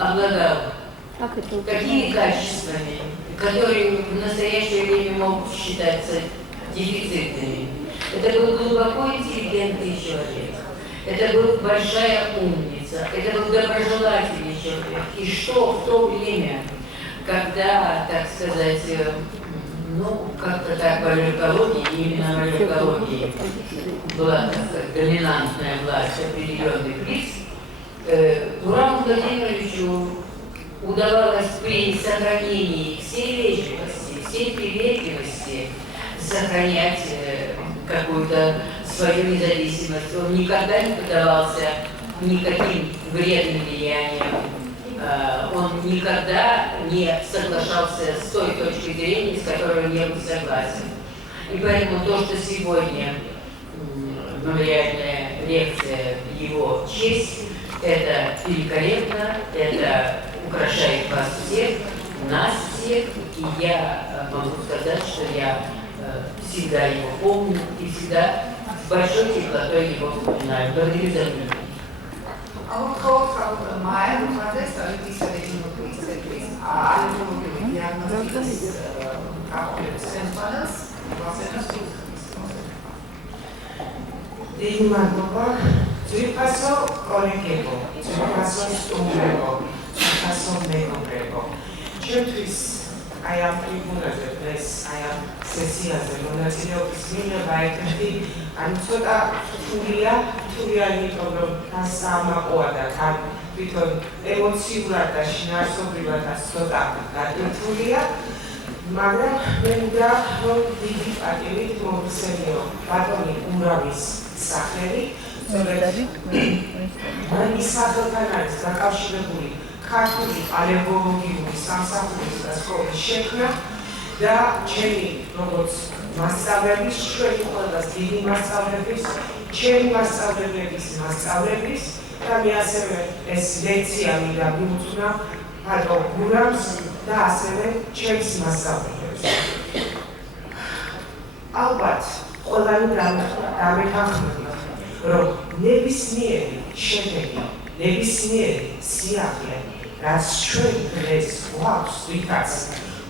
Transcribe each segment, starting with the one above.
обладал такими качествами, которые в настоящее время могут считаться дефицитными. Это был глубоко интеллигентный человек, это был большая умница, это был доброжелательный человек. И что в то время, когда, так сказать, как-то так в аллергологии, именно в аллергологии была, так сказать, доминантная власть определенных лиц, Гураму Владимировичу удавалось при сохранении всей вежливости, всей приветливости сохранять какую-то свою независимость. Он никогда не поддавался никаким вредным влияниям. Он никогда не соглашался с той точкой зрения, с которой он не был согласен. И поэтому то, что сегодня мемориальная лекция в его честь, это великолепно, это украшает вас всех, нас всех, и я могу сказать, что я всегда его помню и всегда с большой теплотой его вспоминаю. Благодарю за внимание. Autor Frau Meyer, du hattest, also diese Regenbogen-Quiz, alle Diagnostik Centrales, was ist das? დიდი მადლობა ძვირფასო კოლეგებო, ძვირფასო სტუმრებო, ძვირფასო მეგობრებო. ჩემთვის აი ამ ტრიბუნაზე დღეს, აი ამ სესიაზე მონაწილეობის მიღება ერთ-ერთი ცოტა რთულია, იმიტომ რომ დასამაყოა და თან თვითონ ემოციურად და შინაარსობრივადაც ცოტა გადრთულია, მაგრამ მე მინდა რომ დიდი პატივით მოგხსენიო ბატონი ურავის სახელი, მის სახელთან არის დაკავშირებული ქართული ალერგოლოგიური სამსახურის და სკოლის შექმნა და ჩემი როგორც მასწავლებლის, ჩვენი ყველას დიდი მასწავლების, ჩემი მასწავლებლების მასწავლების და მე ასევე ეს ლექცია მინდა მიუძღვნა ბატონ გურამს და ასევე ჩემს მასწავლებლებს. ალბათ ყველანი დამეთანხმდით, რომ ნებისმიერი შედეგი, ნებისმიერი სიახლე, რაც ჩვენ დღეს გვაქვს ვითაც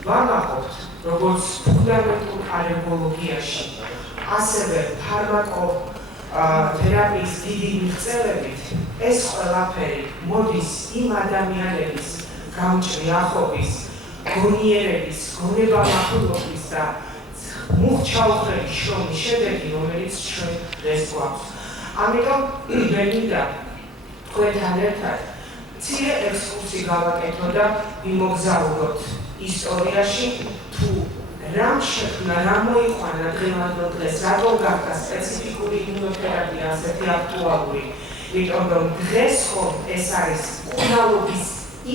ვამაყობთ როგორც ფუნდამენტურ ალერგოლოგიაში, ასევე ფარმაკოთერაპიის დიდი მიღწევებით, ეს ყველაფერი მოდის იმ ადამიანების გამჭრიახობის, გონიერების, გონებამახვილობის და მუხჩაუხების შრომის შედეგი, რომელიც ჩვენ დღეს გვაქვს. ამიტომ მე მინდა თქვენთან ერთად მცირე ექსკურსი გავაკეთო და ვიმოგზაუროთ ისტორიაში, თუ რამ შექმნა, რა მოიყვანა დღევანდელ დღეს, რატომ გახდა სპეციფიკური იმუნოთერაპია ასეთი აქტუალური, იმიტომ რომ დღეს ხომ ეს არის მკურნალობის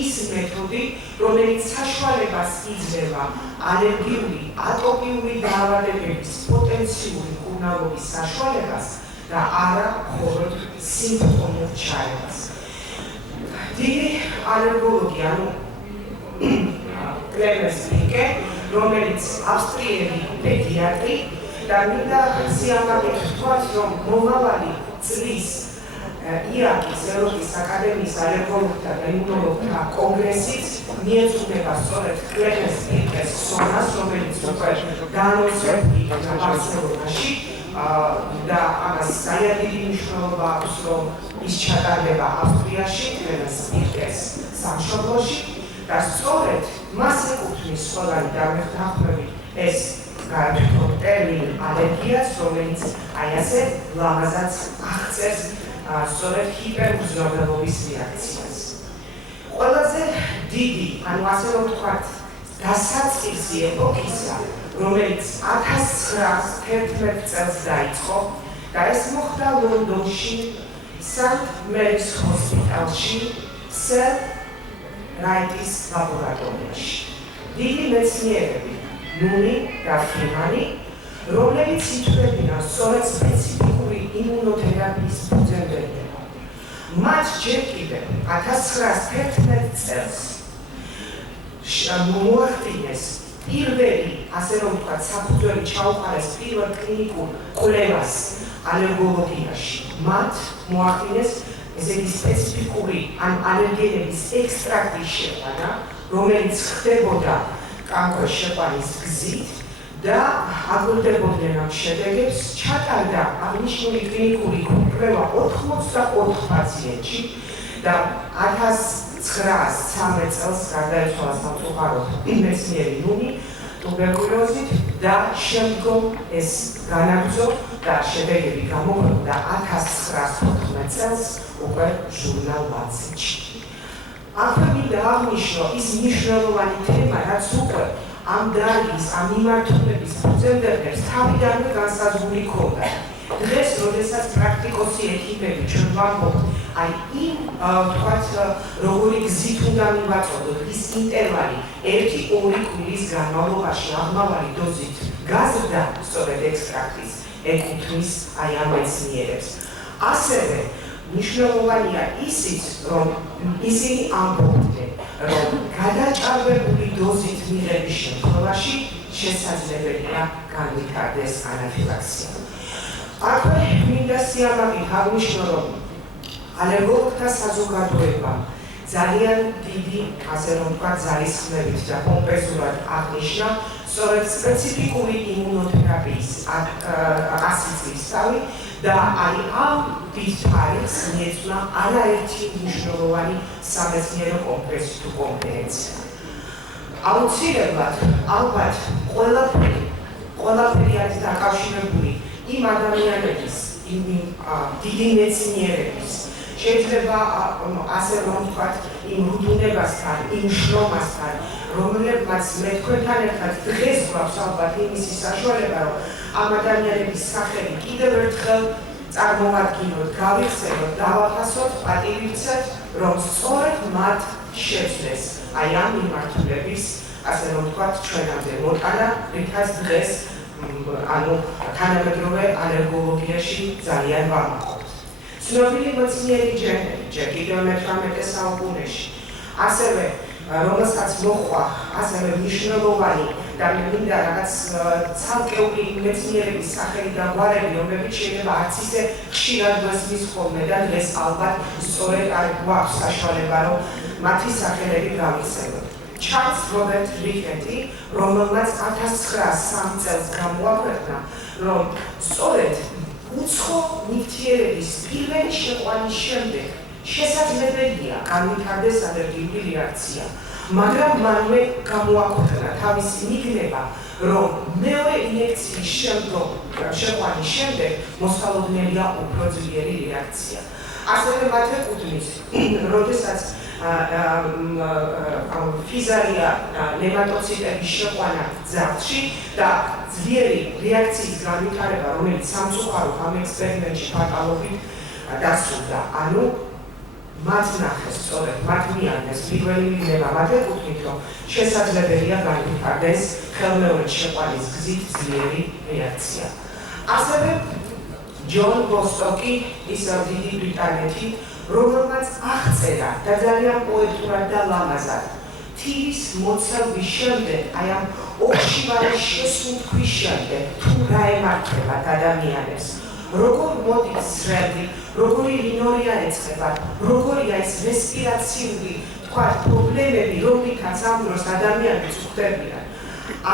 ის მეთოდი, რომელიც საშუალებას იძლევა ალერგიული, ატოპიური დაავადებების პოტენციური მკურნალობის საშუალებას და არა მხოლოდ სიმპტომურ ჩარევას. დიდი ალერგოლოგი, ანუ კლემენს პინკე, რომელიც ავსტრიელი პედიატრი და მინდა სიამაყით ვთქვათ, რომ მომავალი წლის იაკის ევროპის აკადემიის ალერგოლოგთა და იმუნოლოგთა კონგრესიც მიეძღვნება სწორედ კლემენს პინკეს ხსოვნას, რომელიც უკვე დაანონსებია ბარსელონაში და ამას ძალიან დიდი მნიშვნელობა აქვს, რომ ის ჩატარდება ავსტრიაში, კლემენს პინკეს სამშობლოში და სწორედ მას ეკუთვნის ყველანი დამეთანხმებით ეს ტერმინი ალერგიას, რომელიც აი ასე ლამაზად აღწერს სწორედ ჰიპერუზრობელობის რეაქციას. ყველაზე დიდი, ანუ ასე რომ ვთქვათ, დასაწყისი ეპოქისა, რომელიც 1911 წელს დაიწყო და ეს მოხდა ლონდონში, სანტ მერის ჰოსპიტალში, სერ რაიტის ლაბორატორიაში. დიდი მეცნიერები, ნუნი და ფრიმანი, რომლებიც ითვლებიან სწორედ სპეციფიკური იმუნოთერაპიის ფუძემდებლად. მათ ჯერ კიდევ 1911 წელს მოახდინეს პირველი, ასე რომ ვთქვათ, საფუძველი ჩაუყარეს პირველ კლინიკურ კვლევას ალერგოლოგიაში. მათ მოახდინეს ესეთი სპეციფიკური ან ალერგენების ექსტრაქტის შეყვანა, რომელიც ხდებოდა კანკროს შეყვანის გზით და აკვირდებოდნენ ამ შედეგებს, ჩატარდა აღნიშნული კლინიკური კვლევა 84 პაციენტში და 1913 წელს გარდაიცვალა სამწუხაროდ მეცნიერი ნუნი ტუბერკულოზით და შემდგომ ეს განაგრძო და შედეგები გამოქვეყნდა 1914 წელს უკვე ჟურნალ ლანცეტში. აქვე მინდა აღნიშნო ის მნიშვნელოვანი თემა, რაც უკვე ამ დარგის, ამ მიმართულების ფუძემდებელს თავიდანვე განსაზღვრული ჰქონდა. დღეს, როდესაც პრაქტიკოსი ექიმები ჩვენ ვამბობთ, აი იმ თქვათ როგორი გზით უნდა მივაწოდოთ ის ინტერვალი 1-2 კვირის განმავლობაში აღმავალი დოზით გაზრდა სწორედ ექსტრაქტის ეკუთვნის აი ამ მეცნიერებს. ასევე მნიშვნელოვანია ისიც, რომ ისინი ამბობდნენ, რომ გადაჭარბებული დოზით მიღების შემთხვევაში შესაძლებელია განვითარდეს ანაფილაქსია. აქვე მინდა სიამაყით აღნიშნო, რომ ალერგოლოგთა საზოგადოება ძალიან დიდი, ასე რომ ვთქვათ, ძალისხმევით და პომპეზურად აღნიშნა სწორედ სპეციფიკური იმუნოთერაპიის ასიწვისთავი და აი ამ დიდ თარიღს მიეძღვნა არაერთი მნიშვნელოვანი სამეცნიერო კონგრესი თუ კონფერენცია. აუცილებლად, ალბათ, ყველაფერი არის დაკავშირებული იმ ადამიანების, იმ დიდი მეცნიერების, შეიძლება ასე რომ ვთქვათ, იმ რუდუნებასთან, იმ შრომასთან, რომლებმაც მე თქვენთან ერთად დღეს გვაქვს ალბათ იმისი საშუალება, რომ ამ ადამიანების სახელი კიდევ ერთხელ წარმოვადგინოთ, გავიხსენოთ, დავაფასოთ, პატივიცეთ, რომ სწორედ მათ შეძლეს აი ამ მიმართულების, ასე რომ ვთქვათ, ჩვენამდე მოტანა, რითაც დღეს ანუ თანამედროვე ალერგოლოგიაში ძალიან ვამაყობთ. ცნობილი მეცნიერი ჯერმენი, ჯერ კიდევ მე-18 საუკუნეში, ასევე რომელსაც მოჰყვა ასევე მნიშვნელოვანი და მინდა რაღაც ცალკეული მეცნიერების სახელი და გვარები, რომლებიც შეიძლება არც ისე ხშირად გვესმის ხოლმე და დღეს ალბათ სწორედ არ გვაქვს საშუალება, რომ მათი სახელები გავიხსენოთ. ჩარლზ რობერტ რიხეტი, რომელმაც 1903 წელს გამოაქვეყნა, რომ სწორედ უცხო ნივთიერების პირველი შეყვანის შემდეგ შესაძლებელია განვითარდეს ალერგიული რეაქცია, მაგრამ მანვე გამოაქვეყნა თავისი მიგნება, რომ მეორე ინიექციის შეყვანის შემდეგ მოსალოდნელია უფრო ძლიერი რეაქცია. ასევე მათ ეკუთვნის, როდესაც ფიზარია ნემატოციტების შეყვანა ძაღლში და ძლიერი რეაქციის განვითარება, რომელიც სამწუხაროდ ამ ექსპერიმენტში ფატალობით დასრულდა. ანუ მათ ნახეს სწორედ, მათ მიაგნეს პირველი მიგნება, მათ ეკუთვნით, რომ შესაძლებელია განვითარდეს ხელმეორედ შეყვანის გზით ძლიერი რეაქცია. ასევე ჯონ ბოსტოკი, ისევ დიდი ბრიტანეთი, რომელმაც აღწერა და ძალიან პოეტურად და ლამაზად თივის მოცელვის შემდეგ, აი ამ ოქშივარის შესუნთქვის შემდეგ, თუ რა ემართებათ ადამიანებს, როგორ მოდის სრევი, როგორი რინორია ეწყება, როგორია ეს რესპირაციული, თქვათ, პრობლემები, რომლითაც ამ დროს ადამიანებს ხვდებიან.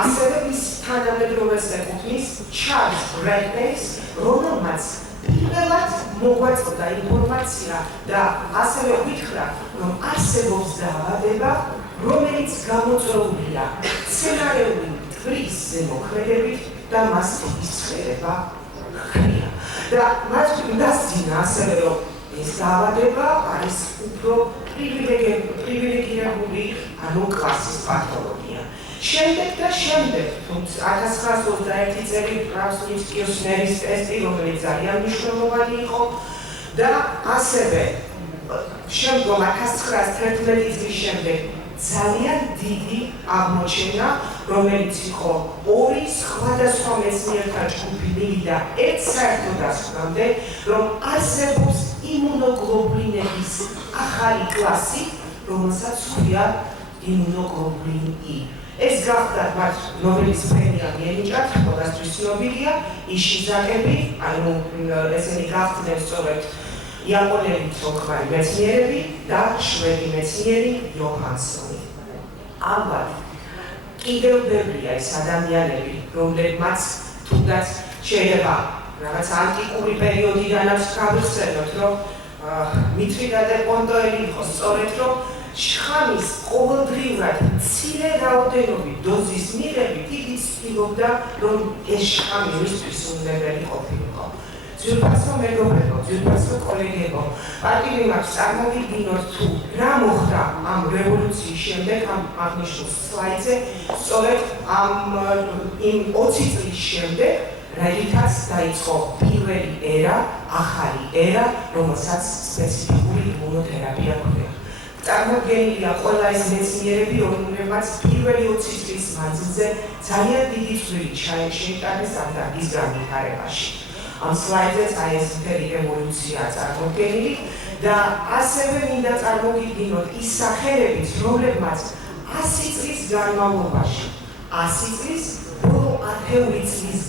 ასევე ის თანამედროვეს ეკუთვნის ჩარლზ ბრედნეის, რომელმაც პირველად მოგვაწოდა ინფორმაცია და ასევე ვითხრა, რომ არსებობს დაავადება, რომელიც გამოწვეულია სცენარიული ტვრის ზემოქმედებით და მას იცვლება ხრია. და მათ დასძინა ასევე, რომ ეს დაავადება არის უფრო პრივილეგირებული, ანუ კლასის პათოლოგია. შემდეგ და შემდეგ, თუმცა 1921 წელი ბრაუნსვიჩ-კიუსნერის ტესტი, რომელიც ძალიან მნიშვნელოვანი იყო და ასევე შემდგომ 1911 წლის შემდეგ ძალიან დიდი აღმოჩენა, რომელიც იყო ორი სხვადასხვა მეცნიერთა ჯგუფი მივიდა ერთ საერთო დასკვნამდე, რომ არსებობს იმუნოგლობულინების ახალი კლასი, რომელსაც ჰქვია იმუნოგლობულინ E. ეს გახდა მათ ნობელის პრემია მიენიჭათ, ყველასთვის ცნობილია, იშიზაკები, ანუ ესენი გახდნენ სწორედ იაპონელი ცოცხალი მეცნიერები და შვედი მეცნიერი იოჰანსონი. ალბათ კიდევ ბევრია ის ადამიანები, რომლებმაც თუნდაც შეიძლება რაღაც ანტიკური პერიოდიდანაც გავიხსენოთ, რომ მითრიდა და პონტოელი იყო სწორედ, რომ შხამის ყოველდღიურად მცირე რაოდენობით დოზის მიღებით იგი ცდილობდა, რომ ეს შხამი მისთვის უნდებელი ყოფილიყო. ძვირფასო მეგობრებო, ძვირფასო კოლეგებო, პატივი მაქვს წარმოვიდგინოთ თუ რა მოხდა ამ რევოლუციის შემდეგ, ამ აღნიშნულ სლაიდზე, სწორედ იმ 20 წლის შემდეგ, რითაც დაიწყო პირველი ერა, ახალი ერა, რომელსაც სპეციფიკური იმუნოთერაპია ჰქვია. წარმოდგენილია ყველა ეს მეცნიერები, რომლებმაც პირველი 20 წლის მანძილზე ძალიან დიდი წვლილი შეიტანეს ამ დარგის განვითარებაში. ამ სლაიდზეც აი ეს მთელი ევოლუციაა წარმოდგენილი და ასევე მინდა წარმოვიდგინოთ ის სახელებიც, რომლებმაც 100 წლის განმავლობაში, 100 წლის ბოლო 10 წლის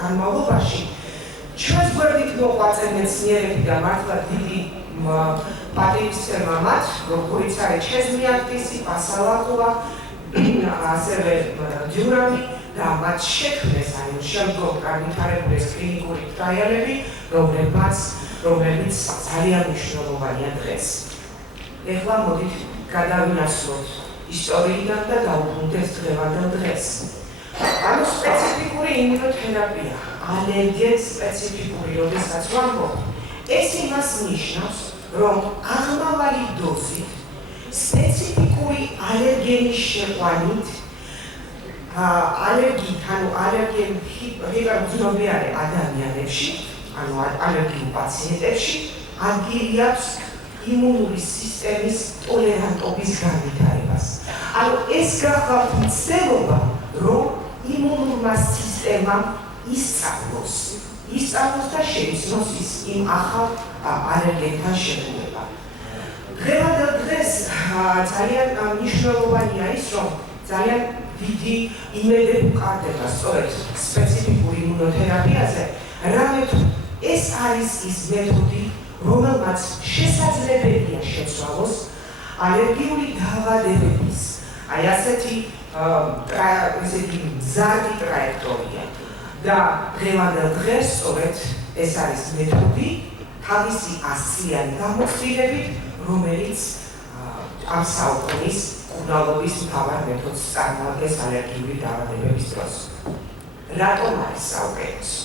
განმავლობაში ჩვენს გვერდით მოღვაწე მეცნიერები და მართლა დიდი პატივისცემა მათ, როგორიც არის ჩეზმი აქტისი, პასალაკოვა, ასევე დიურამი და მათ შექმნეს აი შემდგომ განვითარებული კლინიკური ტრაიალები, რომლებიც ძალიან მნიშვნელოვანია დღეს. ეხლა მოდით გადავინაცვლოთ ისტორიიდან და დავუბრუნდეთ დღევანდელ დღეს. ანუ სპეციფიკური იმუნოთერაპია, ალერგენ სპეციფიკური, როდესაც ვამბობ, ეს იმას ნიშნავს, რომ აღმავალი დოზით სპეციფიკური ალერგენის შეყვანით ალერგენ ჰიპერგზნობიარე ადამიანებში, ანუ ალერგიულ პაციენტებში ადგილი აქვს იმუნური სისტემის ტოლერანტობის განვითარებას. ანუ ეს გახლავთ მცდელობა, რომ იმუნურმა სისტემამ ისწავლოს და შეიცნოს იმ ახალ ალერგენთან შეგუება. დღევანდელ დღეს ძალიან მნიშვნელოვანია ის, რომ ძალიან დიდი იმედები ვყარდება სწორედ სპეციფიკური იმუნოთერაპიაზე, რამე თუ ეს არის ის მეთოდი, რომელმაც შესაძლებელია შეცვალოს ალერგიული დაავადებების აი ასეთი მზარდი ტრაექტორია და დღევანდელ დღეს სწორედ ეს არის მეთოდი თავისი 100-იანი გამოცდილებით, რომელიც ამ საუკუნის კურნალობის მთავარ მეთოდს წარმოადგენს ალერგიული დაავადებების დროს. რატომ არის საუკეთესო?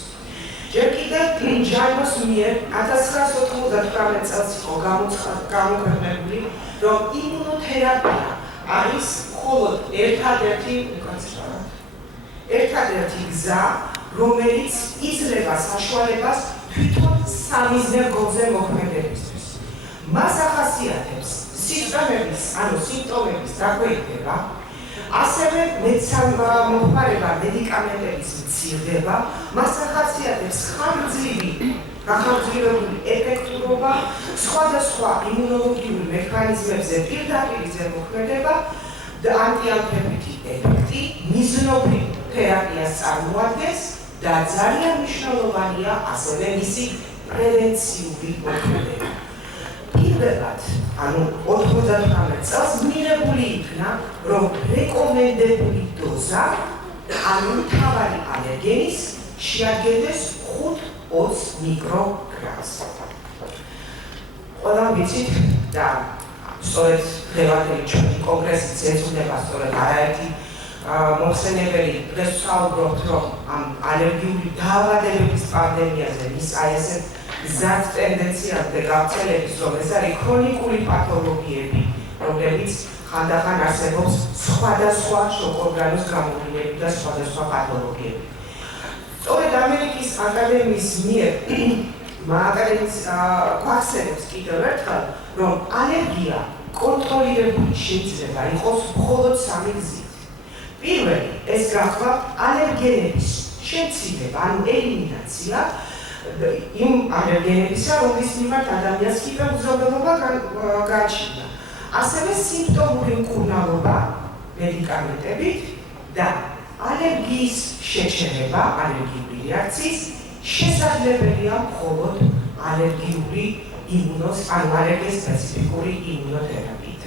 ჯერ კიდევ ჯაიმოს მიერ 1998 წელს იყო გამოქვეყნებული, რომ იმუნოთერაპია არის მხოლოდ ერთადერთი გზა, რომელიც იძლევა საშუალებას თვითონ სამიზნე გოლზე მოქმედებისთვის. მას ახასიათებს სიმპტომების დაქვეითება, ასევე მოხმარება მედიკამენტების მცირდება, მას ახასიათებს ხანგრძლივებული ეფექტურობა, სხვადასხვა იმუნოლოგიური მექანიზმებზე პირდაპირ ზემოქმედება და ანტიამფებითი ეფექტი, მიზნობრივ თერაპიას წარმოადგენს და ძალიან მნიშვნელოვანია ასევე მისი პრევენციული მოქმედება. პირველად, ანუ 99 წელს მიღებული იქნა, რომ რეკომენდებული დოზა, ანუ მთავარი ალერგენის შეადგენდეს 5-20 მიკროგრამს. ყველა ვიცით და სწორედ დღევანდელი ჩვენი კონგრესიც ეძღვნება სწორედ არაერთი მოხსენებელი დღეს ვსაუბრობთ, რომ ამ ალერგიული დაავადებების პანდემიაზე მის აი ესეთ გზად ტენდენციაზე გავრცელების, რომ ეს არის ქრონიკული პათოლოგიები, რომლებიც ხანდახან არსებობს სხვადასხვა შოკორგანოს გამოვლინებით და სხვადასხვა პათოლოგიები. სწორედ ამერიკის აკადემიის მიერ გვახსენებს კიდევ ერთხელ, რომ ალერგია კონტროლირებული შეიძლება იყოს მხოლოდ 3 გზით. პირველი, ეს გახლავთ ალერგენების შემცირება, ანუ ელიმინაცია იმ ალერგენებისა, რომლის მიმართ ადამიანს ჰიპერგზნობელობა გააჩნია. ასევე სიმპტომური მკურნალობა მედიკამენტებით და ალერგიის შეჩერება, ალერგიული რეაქციის შესაძლებელია მხოლოდ ალერგიული ალერგიის სპეციფიკური იმუნოთერაპიით.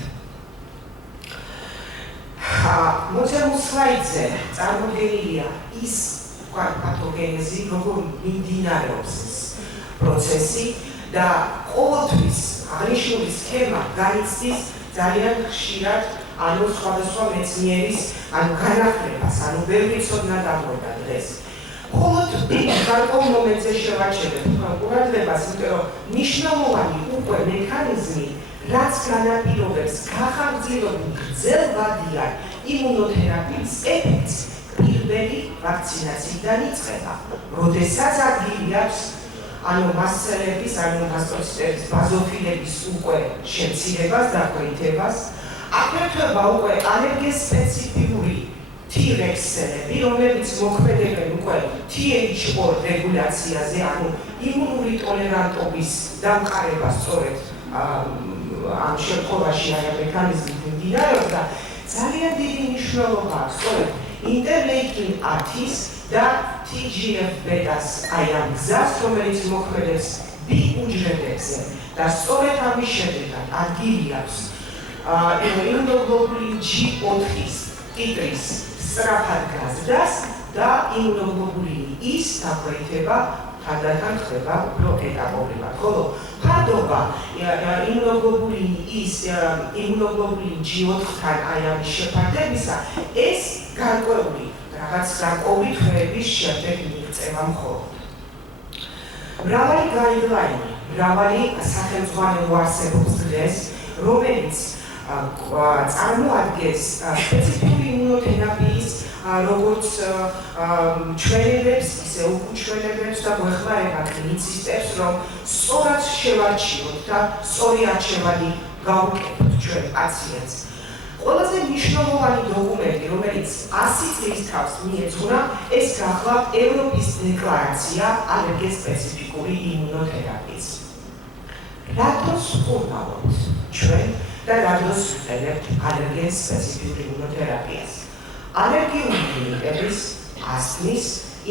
მოცემულ სლაიდზე წარმოდგენილია ის პათოგენეზი, როგორ მიმდინარეობს ეს პროცესი და ყოველთვის აღნიშნული სქემა განიცდის ძალიან ხშირად სხვადასხვა მეცნიერის განახლებას, ბევრი ცოდნა დაგვრდა დღეს. მხოლოდ გარკვეულ მომენტზე შევაჩერებ ყურადღებას, იმიტომ რომ მნიშვნელოვანი უკვე მექანიზმი, რაც განაპირობებს გახანგრძლივებულ გრძელვადიან იმუნოთერაპიის ეფექტს, პირველი ვაქცინაციიდან იწყება, როდესაც ადგილი აქვს მასწავლებლების, მასტოციტების, ბაზოფილების უკვე შემცირებას და ყვეთებას, აგრეთვე უკვე ალერგიის სპეციფიკური T-რეგსელები, რომლებიც მოქმედებენ უკვე TH4 რეგულაციაზე, იმუნური ტოლერანტობის დამყარება სწორედ ამ შემთხვევაში მექანიზმი მიმდინარეობს და ძალიან დიდი მნიშვნელობა აქვს სწორედ ინტერლეიკინ 10-ის და TGF-ბეტას ამ გზას, რომელიც მოქმედებს B უჯრედებზე და სწორედ ამის შედეგად ადგილი აქვს იმუნოგლობულინ G4-ის ტიტრის სწრაფად გაზრდას და იმუნოგლობულინი ის დაქვეითება თანდათან ხდება უფრო ეტაპობრივად. ხოლო ფარდობა იმუნოგლობულინ G4-თან ამის შეფარდებისა ეს გარკვეული გარკვეული თვეების შემდეგ მიიღწევა მხოლოდ. მრავალი გაიდლაინი, მრავალი სახელმძღვანელო არსებობს დღეს, რომელიც წარმოადგენს სპეციფიკური იმუნოთერაპიის როგორც ჩვენებებს, ისე უკუჩვენებებს და გვეხმარება კლინიცისტებს, რომ სწორად შევარჩიოთ და სწორი არჩევანი გავუკეთოთ ჩვენ პაციენტს. ყველაზე მნიშვნელოვანი დოკუმენტი, რომელიც 100 წლის თავს მიეძღვნა, ეს გახლავთ ევროპის დეკლარაცია ალერგიის სპეციფიკური იმუნოთერაპიის. რატოს ვკურნალობთ ჩვენ და რატოს ვიყენებთ ალერგიის სპეციფიური იმუნოთერაპიას? ალერგიული რინიტების, ასთმის,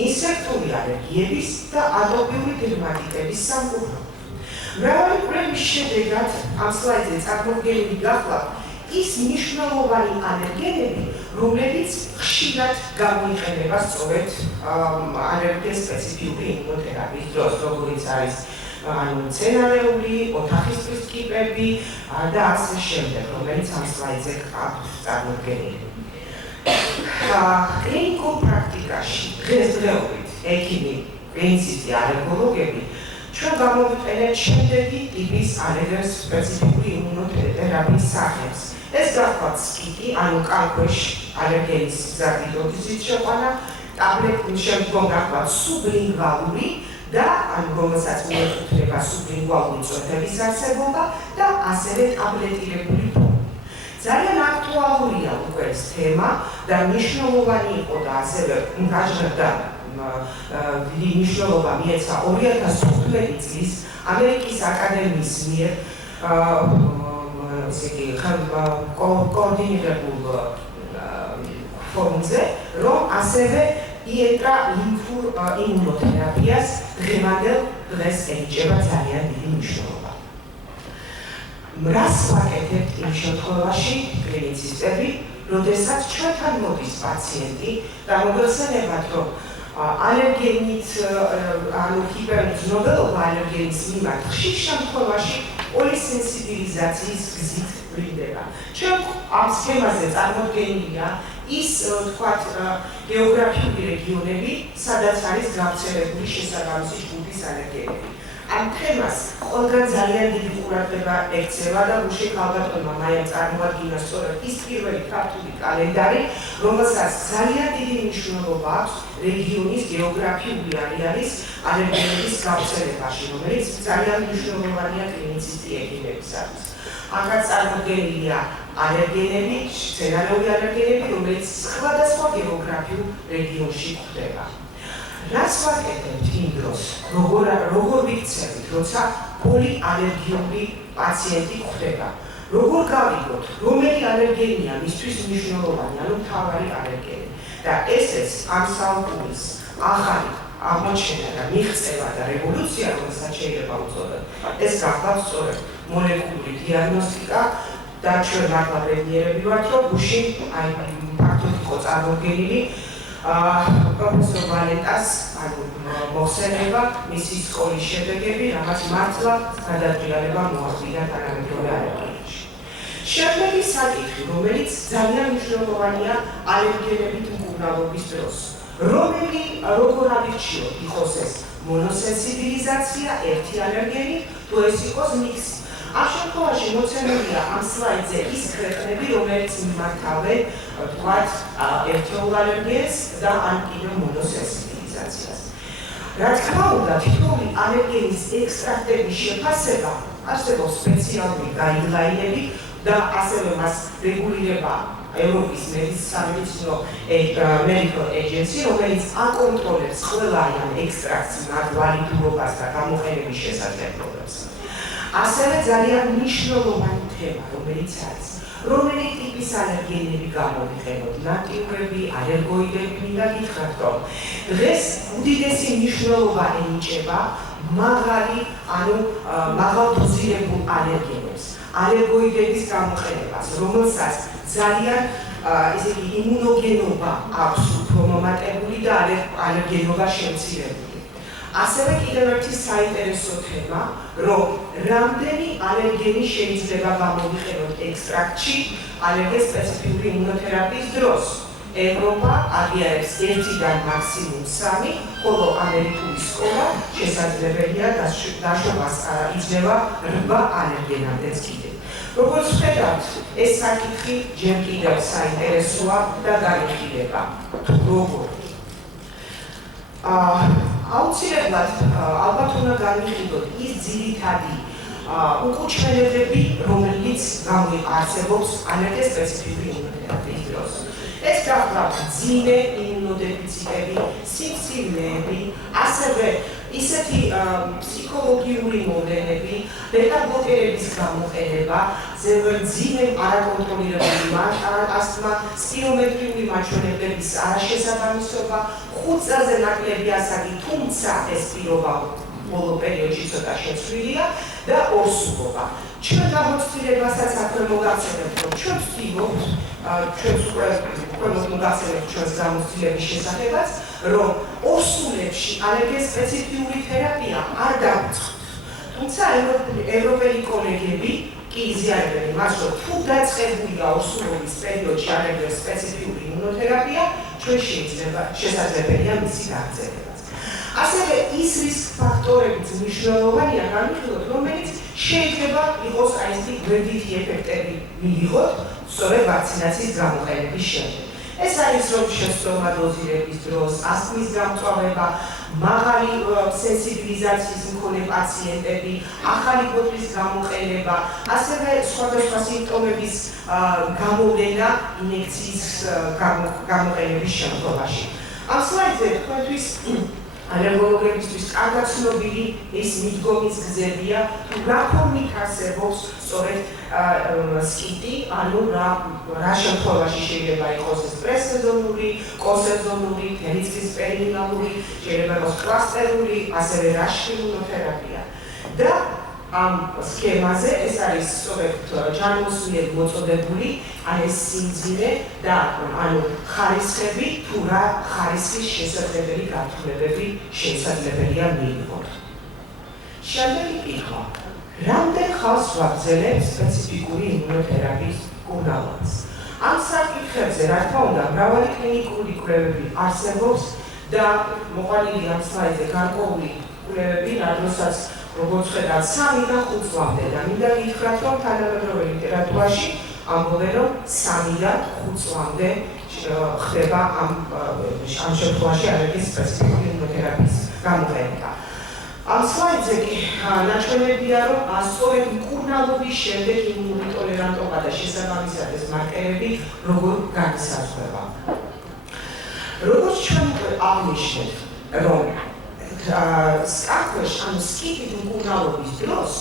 ინსექტური ალერგიების და ატოპიური დერმატიტების სამკურნალოდ. მრავალი კვლევის შედეგად ამ სლაიდზე წარმოდგენილი გახლავთ ის მნიშვნელოვანი ალერგენები, რომლებიც ხშირად გამოიყენება სწორედ ალერგიის სპეციფიური იმუნოთერაპიის დროს, როგორიც არის მცენარეული, ოთახისთვის კიპები და ასე შემდეგ, რომელიც ამ სლაიდზე წარმოდგენილი. კლინიკურ პრაქტიკაში დღესდღეობით ექიმი, კლინიცისტი, ალერგოლოგები ჩვენ გამოვიყენებთ შემდეგი ტიპის ალერგიის სპეციფიკური იმუნოთერაპიის სახეს. ეს გახლავთ სკიტი, კანქვეშ ალერგენის მზარდი დოზის შეყვანა, ტაბლეტის შემდგომ გახლავთ სუბლინგვალური და რომელსაც მიეკუთვნება სუბლინგვალური წვეთების არსებობა და ასევე ტაბლეტირებული ფორმა. ძალიან აქტუალურია უკვე ეს თემა და მნიშვნელოვანი იყო და ასევე გაჟღერდა დიდი მნიშვნელობა მიეცა 2015 წლის ამერიკის აკადემიის მიერ კოორდინირებულ ფორუმზე, რომ ასევე იეტრა ლიმფურ იმუნოთერაპიას დღევანდელ დღეს ენიჭება ძალიან დიდი მნიშვნელობა. რას ვაკეთებთ იმ შემთხვევაში კლინიცისტები, როდესაც ჩვენთან მოდის პაციენტი და მოგეხსენებათ, რომ ალერგენით, ჰიპერცნობელობა ალერგენის მიმართ ხშირ შემთხვევაში პოლისენსიბილიზაციის გზით ვლინდება. ჩვენ ამ სქემაზე წარმოდგენილია ის, თქვათ, გეოგრაფიული რეგიონები, სადაც არის გავრცელებული შესაბამისი ჯგუფის ალერგენები. ამ თემას ყველგან ძალიან დიდი ყურადღება ექცევა და უშე ქალბატონმა მაიამ წარმოადგინა სწორედ ის პირველი ქართული კალენდარი, რომელსაც ძალიან დიდი მნიშვნელობა აქვს რეგიონის გეოგრაფიული არეალის ალერგენების გავრცელებაში, რომელიც ძალიან მნიშვნელოვანია კლინიცისტი ექიმებისათვის. აქაც წარმოდგენილია ალერგენები, მცენარეული ალერგენები, რომელიც სხვადასხვა გეოგრაფიულ რეგიონში გვხვდება. რას ვაკეთებთ იმ დროს, როგორ ვიქცევით, როცა პოლიალერგიული პაციენტი გვხვდება? როგორ გავიგოთ, რომელი ალერგენია მისთვის მნიშვნელოვანი, მთავარი ალერგენი? და ესეც ამ საუკუნის ახალი აღმოჩენა და მიღწევა და რევოლუცია, რომელსაც შეიძლება უწოდოთ, ეს გახლავთ სწორედ მოლეკულური დიაგნოსტიკა და ჩვენ მართლა ბედნიერები ვართ, რომ გუში ფაქტობრივად იყო წარმოდგენილი პროფესორ ვალენტას მოხსენება, მისი სკოლის შედეგები, რაღაც მართლა გადატრიალება მოახდინა თანამედროვე ალერგიაში. შემდეგი საკითხი, რომელიც ძალიან მნიშვნელოვანია ალერგენებით მკურნალობის დროს. როგორ ავირჩიოთ, იყოს ეს მონოსენსიბილიზაცია, ერთი ალერგენი, თუ ეს იყოს მიქსი. ამ შემთხვევაში მოცემულია ამ სლაიდზე ის ქვეყნები, რომელიც მიმართავენ, თქვათ, ერთეულ ალერგენს და ან კიდევ მონოსენსიბილიზაციას. რა თქმა უნდა, თითოეული ალერგენის ექსტრაქტების შეფასება არსებობს სპეციალური გაიდლაინები და ასევე მას რეგულირება ევროპის სამედიცინო medical agency, რომელიც აკონტროლებს ყველიან ექსტრაქტს, მათ ვალიდურობას და გამოყენების შესაძლებლობებს. ასევე ძალიან მნიშვნელოვანი თემა, რომელიც არის, რომელი ტიპის ალერგენები გამოვიყენოთ, ნატიურები, ალერგოიდები, მინდა გითხრათ, რომ დღეს უდიდესი მნიშვნელობა ენიჭება მაღალდოზირებულ ალერგენებს, ალერგოიდების გამოყენებას, რომელსაც ძალიან იმუნოგენობა აქვს უფრო მომატებული და ალერგენობა შემცირებული. ასევე კიდევ ერთი საინტერესო თემა, რომ რამდენი ალერგენი შეიძლება გამოვიყენოთ ექსტრაქტში ალერგენ სპეციფიური იმუნოთერაპიის დროს. ევროპა აღიარებს 1-დან მაქსიმუმ 3, ხოლო ამერიკული სკოლა შესაძლებელია დაშვებას იძლევა 8 ალერგენამდეც კიდევ. როგორც ხედავთ, ეს საკითხი ჯერ კიდევ საინტერესოა და განიხილება. როგორ? აუცილებლად ალბათ უნდა განიხილოთ ის ძირითადი უკუჩვენებები, რომელიც არსებობს ალერგენ სპეციფიკური იმუნოთერაპიის დროს. ეს გახლავთ მძიმე იმუნოდეფიციტები, სიმსივნეები, ასევე ისეთი ფსიქოლოგიური მოვლენები, ბეტა-ბლოკერების გამოყენება, მძიმე არაკონტროლირებული ასთმა, სპირომეტრიული მაჩვენებლების არაშესაბამისობა, 5 წელზე ნაკლები ასაკი, თუმცა ეს პირობა ბოლო პერიოდში ცოტა შეცვლილია და ორსულობა. ჩვენ გამოცდილებასაც აქვე მოგაცემებთ, რომ ჩვენ ვცდილობთ, ჩვენს უკვე მოგაცემებთ ჩვენს გამოცდილების შესახებაც, რომ ორსულებში ალერგენ სპეციფიური თერაპია არ დავიწყოთ. თუმცა ევროპელი კოლეგები კი იზიარებენ იმას, რომ თუ დაწყებულია ორსულობის პერიოდში ალერგენ სპეციფიური იმუნოთერაპია, ჩვენ შესაძლებელია მისი გაგრძელებაც. ასევე ის რისკ ფაქტორებიც მნიშვნელოვანია განვიხილოთ, რომელიც შეიძლება იყოს ეს გვერდითი ეფექტები მიიღოთ სწორედ ვაქცინაციის გამოყენების შემდეგ. ეს არის რომ შესწორმა დოზირების დროს, ასთმის გამწვავება, მაღალი სენსიბილიზაციის მქონე პაციენტები, ახალი ბოთლის გამოყენება, ასევე სხვადასხვა სიმპტომების გამოვლენა ინიექციის გამოყენების შემთხვევაში. ამ სლაიდზე თქვენთვის ალერგოლოგებისთვის კარგად ცნობილი ეს მიდგომის გზებია, თუ რა ფორმით არსებობს სწორედ სკიტი, ანუ რა შემთხვევაში შეიძლება იყოს ეს პრესეზონური, კოსეზონური, თერიცის პერიმინალური, შეიძლება იყოს კლასტერული, ასევე რაშკი იმუნოთერაპია. და ამ სქემაზე ეს არის სწორედ ჯანმოს მიერ მოწოდებული ეს სიმძიმე და ანუ ხარისხები, თუ რა ხარისხის შესაძლებელი გართულებები შესაძლებელია მიიღოთ. შემდეგი კითხვა. რამდენ ხანს ვაგრძელებ სპეციფიკური იმუნოთერაპიის მკურნალობას? ამ საკითხებზე, რა თქმა უნდა, მრავალი კლინიკური კვლევები არსებობს და მოყვანილი ამ სლაიდზე გარკვეული კვლევები, რადგანაც როგორც ხედავთ 3-დან 5 წლამდე და მინდა გითხრათ, რომ თანამედროვე ლიტერატურაში ამბობენ, რომ 3-დან 5 წლამდე ხდება ამ შემთხვევაში ალერგიის სპეციფიკური იმუნოთერაპიის გამოყენება. ამ სლაიდზე კი ნაჩვენებია, რომ სწორედ მკურნალობის შემდეგ იმუნური ტოლერანტობა და შესაბამისად ეს მარკერები როგორ განისაზღვრება. როგორც ჩვენ აღნიშნეთ, რომ სკარქვეშ, ანუ სკიტით მკურნალობის დროს,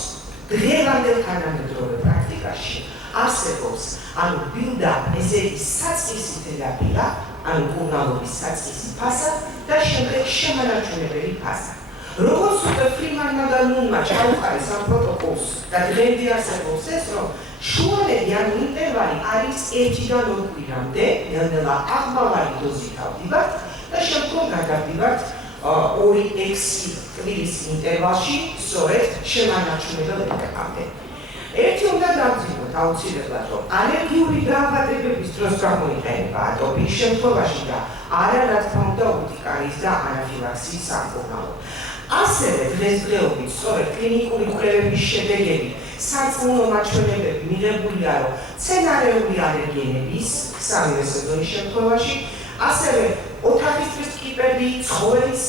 დღევანდელ თანამედროვე პრაქტიკაში არსებობს, ანუ ბილდაპ, ესეთი საწყისი თერაპია, ანუ მკურნალობის საწყისი ფასად და შემდეგ შემანარჩუნებელი ფასად. როგორც უკვე ფრიმანმა და ნუნმა ჩაუყარეს ამ პროტოკოლს და დღემდე არსებობს ეს, რომ შუალედი ანუ ინტერვალი არის 1-დან 2 კვირამდე, ნელ-ნელა აღმავალი დოზით ავდივართ და შემდგომ გადავდივართ 2-6 კვირის ინტერვალში, სწორედ შემანარჩუნებელ ეტაპამდე. ერთი უნდა დავძინოთ აუცილებლად, რომ ალერგიული დაავადებების დროს გამოიყენება ატოპიის შემთხვევაში და არა რა თქმა უნდა ურტიკარის და ანაფილაქსის სამკურნალო. ასევე დღესდღეობით სწორედ კლინიკური კვლევების შედეგები სარწმუნო მაჩვენებები მიღებულია, რომ მცენარეული ალერგენების სამივე სეზონის შემთხვევაში, ასევე ოთახისთვის კიპები, ცხოველის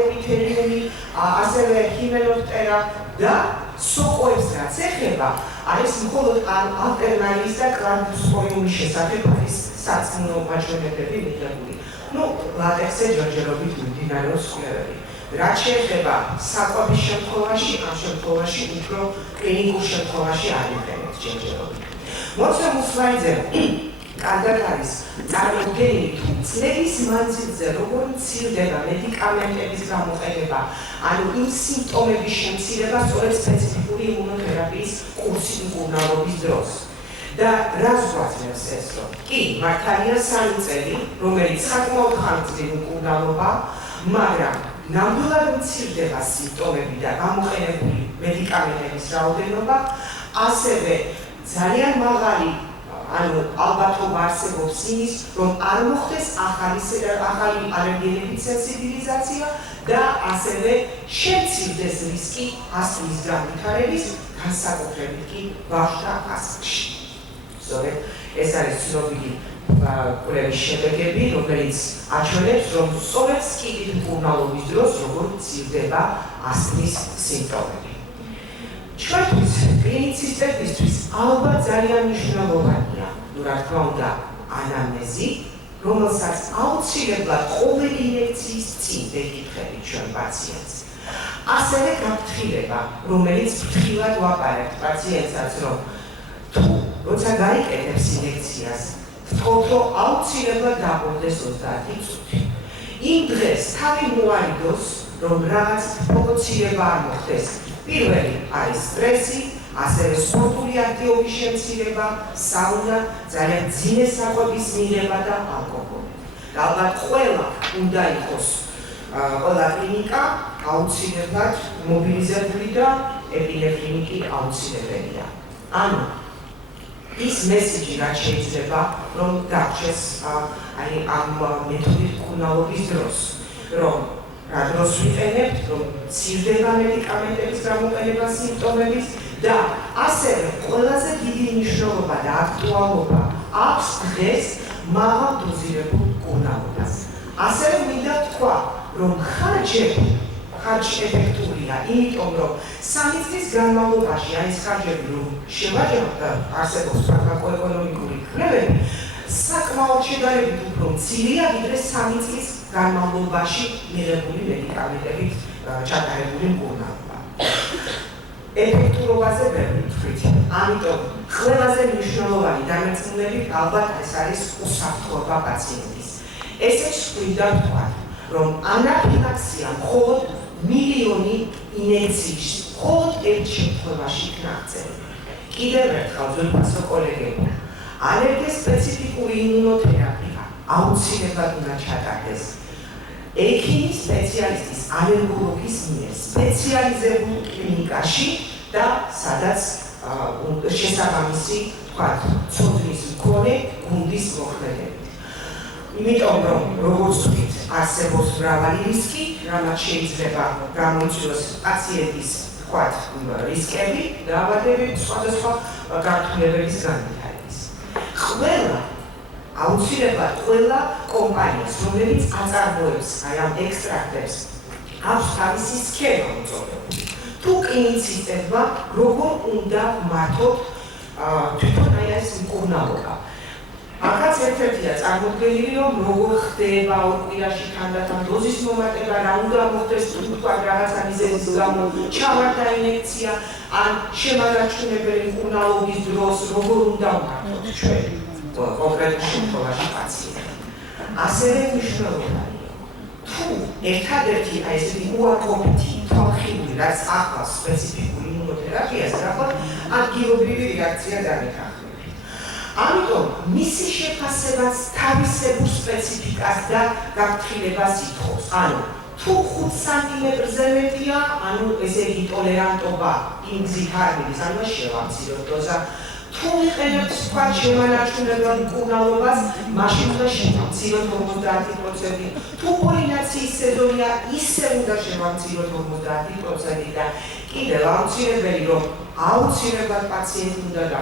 ეპითელიუმი, ასევე ჰიმენოფტერა და სოკოებს რაც ეხება, არის მხოლოდ ალტერნალის და კლანდროსპორიუმის შესახებ არის სარწმუნო მაჩვენებები მიღებული. ლატექსზე ჯერჯერობით მიმდინარეობს კვლევები. რაც შეეხება საკვების შემთხვევაში, ამ შემთხვევაში უფრო კლინიკურ შემთხვევაში არ იყენებთ ჯერჯერობით. მოცემულ სლაიდზე კარგად არის წარმოდგენილი თუ წლების მანძილზე როგორ მცირდება მედიკამენტების გამოყენება, ანუ იმ სიმპტომების შემცირება სწორედ სპეციფიკური იმუნოთერაპიის კურსის მკურნალობის დროს. და რას გვაწევს ეს, რომ კი, მართალია 3 წელი, რომელიც საკმაოდ ხანგრძლივი მკურნალობა, მაგრამ ნამდვილად მცირდება სიმპტომები და გამოყენებული მედიკამენტების რაოდენობა, ასევე ძალიან მაღალი ანუ ალბათობა არსებობს იმის, რომ არ მოხდეს ახალი ალერგენების სენსიბილიზაცია და ასევე შემცირდეს რისკი ასთმის განვითარების, განსაკუთრებით კი ბავშვთა ასთმაში. სწორედ ეს არის ცნობილი კვლევის შედეგები, რომელიც აჩვენებს, რომ სწორედ სკიდით მკურნალობის დროს როგორ მცირდება ასთმის სიმპტომები. ჩვენთვის კლინიცისტებისთვის ალბათ ძალიან მნიშვნელოვანია, რა თქმა უნდა, ანამნეზი, რომელსაც აუცილებლად ყოველი ინიექციის წინ ვეკითხებით ჩვენ პაციენტს. ასევე გაფრთხილება, რომელიც ფრთხილად ვაპარებთ პაციენტსაც, რომ თუ როცა გაიკეთებს ინიექციას, ვთქვათ, რომ აუცილებლად დაგვდეს 30 წუთი. იმ დღეს თავი მოარიდოს, რომ რაღაც პროვოცირება არ მოხდეს. პირველი არის სტრესი, ასევე სპორტული აქტივობის შემცირება, საუნა, ძალიან მძიმე საკვების მიღება და ალკოჰოლი. და ალბათ ყველა უნდა იყოს ყველა კლინიკა აუცილებლად მობილიზებული და ეპინეფრინი კი აუცილებელია. ანუ ის მესიჯი რაც შეიძლება რომ დარჩეს ამ მეთოდით მკურნალობის დროს, რომ რა დროს ვიყენებთ, რომ მცირდება მედიკამენტების გამოყენება სიმპტომების და ასევე ყველაზე დიდი მნიშვნელობა და აქტუალობა აქვს დღეს მაღალ დოზირებულ მკურნალობას. ასევე მინდა ვთქვა, რომ ხარჯი ეფექტურია, იმიტომ რომ 3 წლის განმავლობაში არის ხარჯები, რომ შევაჯამოთ და არსებობს ფარმაკოეკონომიკური კვლევები, საკმაოდ შედარებით უფრო მცირეა, ვიდრე 3 წლის განმავლობაში მიღებული მედიკამენტებით ჩატარებული მკურნალობა. ეფექტურობაზე ვერ ვთქვით. ამიტომ ყველაზე მნიშვნელოვანი დამერწმუნები ალბათ ეს არის უსაფრთხოება პაციენტის. ესეც გვინდა ვთქვათ, რომ ანაფილაქსია მხოლოდ მილიონი ინიექციის მხოლოდ ერთ შემთხვევაში გაგრძელება. კიდევ ერთხელ ძვირფასო კოლეგებო, ალერგიასპეციფიკური იმუნოთერაპია აუცილებლად უნდა ჩატარდეს ექიმის სპეციალისტის ალერგოლოგის მიერ სპეციალიზებულ კლინიკაში და სადაც შესაბამისი ცოდნის მქონე გუნდის მოქმედებით. იმიტომ რომ როგორც ვთქვით, არსებობს მრავალი რისკი, რამაც შეიძლება გამოიწვიოს პაციენტის რისკები, დაავადებების სხვადასხვა გართულებების განვითარების. აუცილებლად ყველა კომპანიას, რომელიც აწარმოებს ამ ექსტრაქტებს, აქვს თავისი სქემა მოწოდებული. თუ კლინიცისტებმა როგორ უნდა მართოთ თვითონ ეს მკურნალობა. აქაც ერთ-ერთია წარმოდგენილი, რომ როგორ ხდება 2 კვირაში თანდათან დოზის მომატება, რა უნდა მოხდეს, თუ თქვა რაღაცა მიზეზის გამო ჩავარდა ინიექცია, ან შემანარჩუნებელი მკურნალობის დროს როგორ უნდა მართოთ ჩვენ კონკრეტულ შემთხვევაში პაციენტს. ასევე მნიშვნელოვანია. თუ ერთადერთი აი ესეთი უარყოფითი თვალხილული რაც ახალ სპეციფიკურ იმუნოთერაპიას ნახოთ, ადგილობრივი რეაქცია განეთახმებით. ამიტომ მისი შეფასებაც თავისებურ სპეციფიკას და გაფრთხილებას ითხოვს. ანუ თუ 5 სანტიმეტრზე მეტია, ანუ ესე იგი ტოლერანტობა იმ გზით არ მიდის, ანუ შევამციროთ დოზა. თუ იყენებთ სხვა შემანარჩუნებლად მკურნალობას, მაშინ უნდა შევამციროთ 50%. თუ პოლინაციის სეზონია, ისე უნდა შევამციროთ 50% და კიდევ აუცილებელი, რომ აუცილებლად პაციენტი უნდა